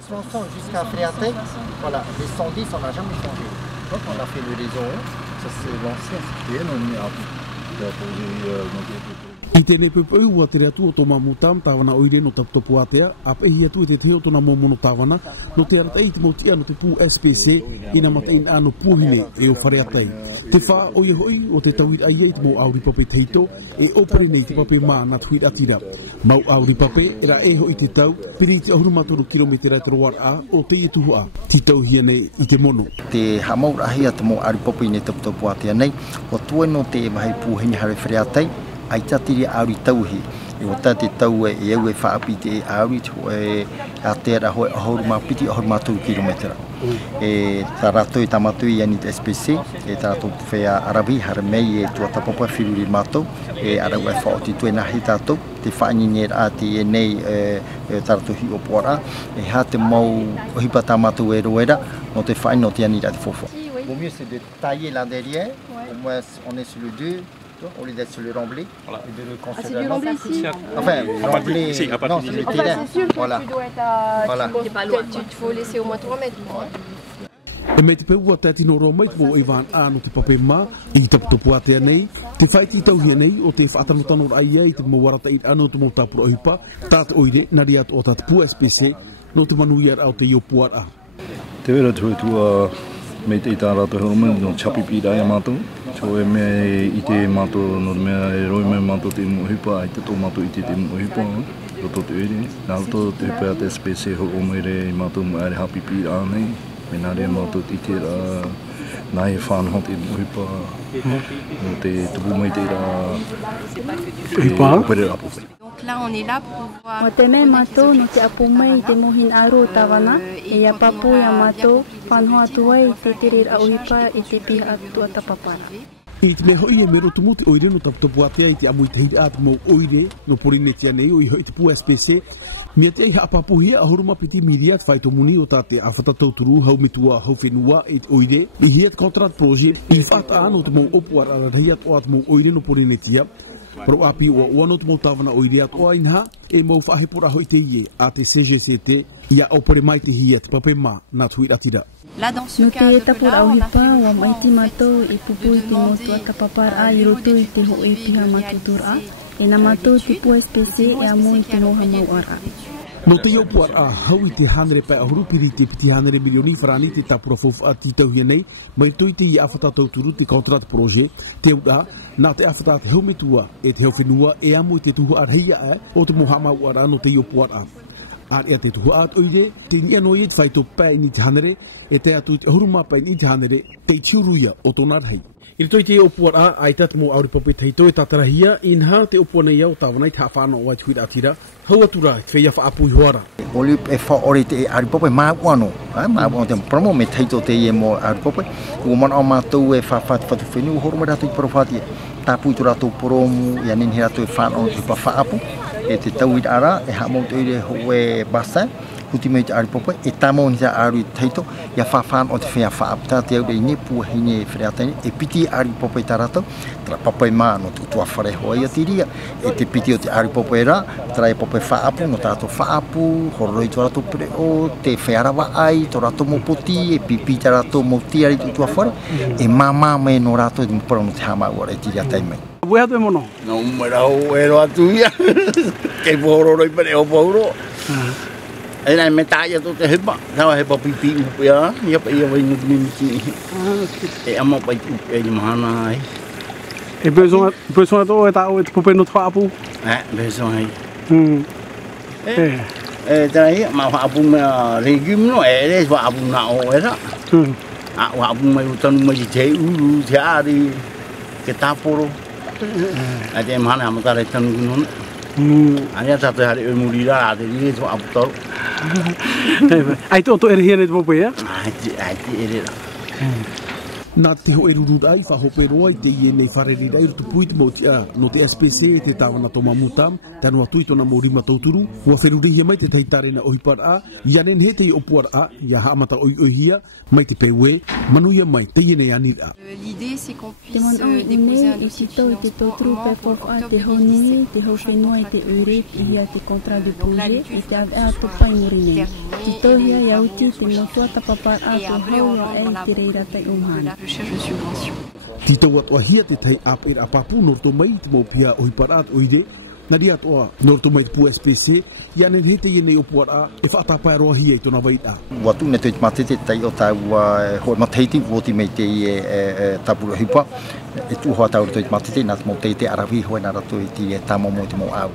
ce lancement jusqu'à Fréatec, voilà, les 110, on n'a jamais changé. Donc on a fait le réseau, ça c'est l'ancien. I tēnei pepeu ua te rea tua tō mamutam tāwana oire no taptopu atea, a pehi atu e te teo tōna momono tāwana, no te aratai te motia no te pū SPC, ina matein ano pūhine e o whare atai. Te wha oia hoi o te tauir ai te mo auri pape teito, e opere nei te pape maa na tuir atira. Mau auri pape, era e hoi te tau, piri te ahurumatoru kilometera te roar a, o te i tuhu a, ti tau hia nei i te mono. Te hamaur ahia te mo auri pape nei taptopu atea nei, o tue no te mahi pūhine hare whare atai, ai tatiri auri tauhi e o tate tau e au e whaapiti e auri e a tera hoi ahoruma piti ahoruma 2 kilometera e tarato e tamatui ani te SPC e tarato whea arabi hara mei e tua tapapa whiruri matou e arau e whaoti tue nahi tātou te whaanini e ati e nei tarato hi o pora e ha te mau ohipa tamatu e roera no te whaino te ani rati fofo. Au mieux c'est de tailler là derrière, au moins on est sur le 2. Au lieu d'être sur le remblai, voilà. Et de le construire. Ah, c'est du remblai ici. Enfin, le remblai, si, non, c'est le terrain. C'est sûr que voilà. tu dois être à... Voilà. Tu faut laisser au moins 3 mètres. E mei te peua te atino roa mai mo Ivan anu te pape mā, i te taputopu atea nei, te whaiti tauhia nei o te whaatanotano ai ai te mawara i anu te motapura ohipa, tātu oire, nari atu o tātu pua SPC, no te manuia au te iopuara. Te wera tua mei te tā rata homa no chapipi rai mātou, so e mea i te mātou no mea e roi mea mātou te mohipa, ai te tō mātou i te mohipa, roto te ere, nā roto te hupea te SPC ho o meire i mātou mo ere hapipi rānei, me nā rea mātou i te rā, nā e whānho te mohipa, no te tupu mai te rā, opere rapo. Là, on est là pour voir. Watene mato no te apumai te mohin aro tawana e ya papu ya mato whanhoa tuai te tere a ohipa e te piha atu a tapapara. I te me hoi e mero tumu te oire no taptopu atea i te amu i te hiri atu mo oire no porine tia nei o i hoi te pua SPC. Mia te iha apapuhia ahoruma piti miria te whaito muni o tate a whatatauturu hau mitua hau whenua i te oire. I hiat contract project i whata ano te mo opuar ara hiat o atu mo oire no porine tia. Pro api o ono te mo tawana oire atu o inha e mo whahepura hoi te ie a te CGCT ia opere mai te hiat pape ma na tui atira. No te e tapur au hipa wa maiti matou i pupu i te motu a tapapar a i roto i te ho e piha matutur a e na matou te pua SPC e amo i te noha mau ara. No te iopuar a hau i te hanere pai ahuru piri te piti hanere milioni wharani te tapura fofu a titau hia nei mai toi te i awhatatau turu te contract project te uda nā te awhatat hau metua e te hau whenua e amo i te tuhu arheia e o te mohamau ara no te iopuar a. Ar ea te tuhu at oire, te nia noi e te whaito pai ni te hanere e te atu te huruma pai ni te hanere te tiuruia o tōna rhei. I toi te opuar a ai tatu mo auri pape teito e tatarahia inha te opua nei au tawana i te hawhana o ai tuira atira hau atura te whea whaapu i hoara. Oli e whaore te auri pape maa wano, maa wano te promo me teito te ie mo auri pape. Ua mana o mātou e whawhati whatu whenua horuma rato i parowhati e tāpui tu rato poromu i anini rato e whana o te whaapu e te tauit ara e hamau te ire hoe basa. Kuti mei te auri popai, e tamau ni te auri teito, ia whawhan o te whea whaapu. Tā te aure i ne pua hine e whereatani, e piti auri popai tā rātou, tera papai mā no tutua whare hoa ia tiria, e te piti o te auri popai rā, tera e popai whaapu, no tātou whaapu, hororoi tō rātou pere o, te whearawa ai, tō rātou mo poti, e pipi tā rātou mo tiari tutua whare, e māmā mei no rātou, e mpara no te hama ua e tiria taimai. Wea te mono? Nā umera ho e roa tuia, kei pohororoi pere o pohoro. E nai me tāia tō te hepa, tawa hepa pipi upea, ia pa ia wai nuku mimiki. E ama pai upea i mahana ai. E besonga tō e tāo e te pupe no te whaapu? Besonga ai. E tēnā ia, ma whaapu mea legume no, e reis whaapu nā o e ra. A whaapu mai utanu mai te uru, te ari, ke tāporo. A te mahana amatare tanu kunona. Ania tātou hare e muri rā, te ringe tō apu tau. Ai tō ere hia nei te popo ia? Ai te ere rā. Nā te ho e rurut ai whahope roa I te ie nei whareri rai rutu puit mo tia no te SPC te tāwana tō mamutam, te anua tui tōna mō rima tauturu, hua wherurihia mai te taitare na ohipar a, ia nen he te I opuar a, ia haamata oi oihia, mai te pewe, manuia mai te ie nei anir a. L'idée c'est qu'on puisse déposer un dossier de financement te honi, te ho whenua I te ure, ia te contrat de projet, I te avea to pai morinei. Te tohia iauti te notua tapapar a to haua e te reira tai umhana. Tito atua hia te tai apir apapu norto mai te mo pia ohiparat oide, nari atua norto mai pu SPC, ia nen hete ia nei opuara e whaatapai roa hia I tona waita. Watu ne te matete tai o tau hoi mateiti woti mei te tapura hipa, e tu hoa tau te matete nā te mo teite arawi hoi nā rato I te tamo mo te mo au.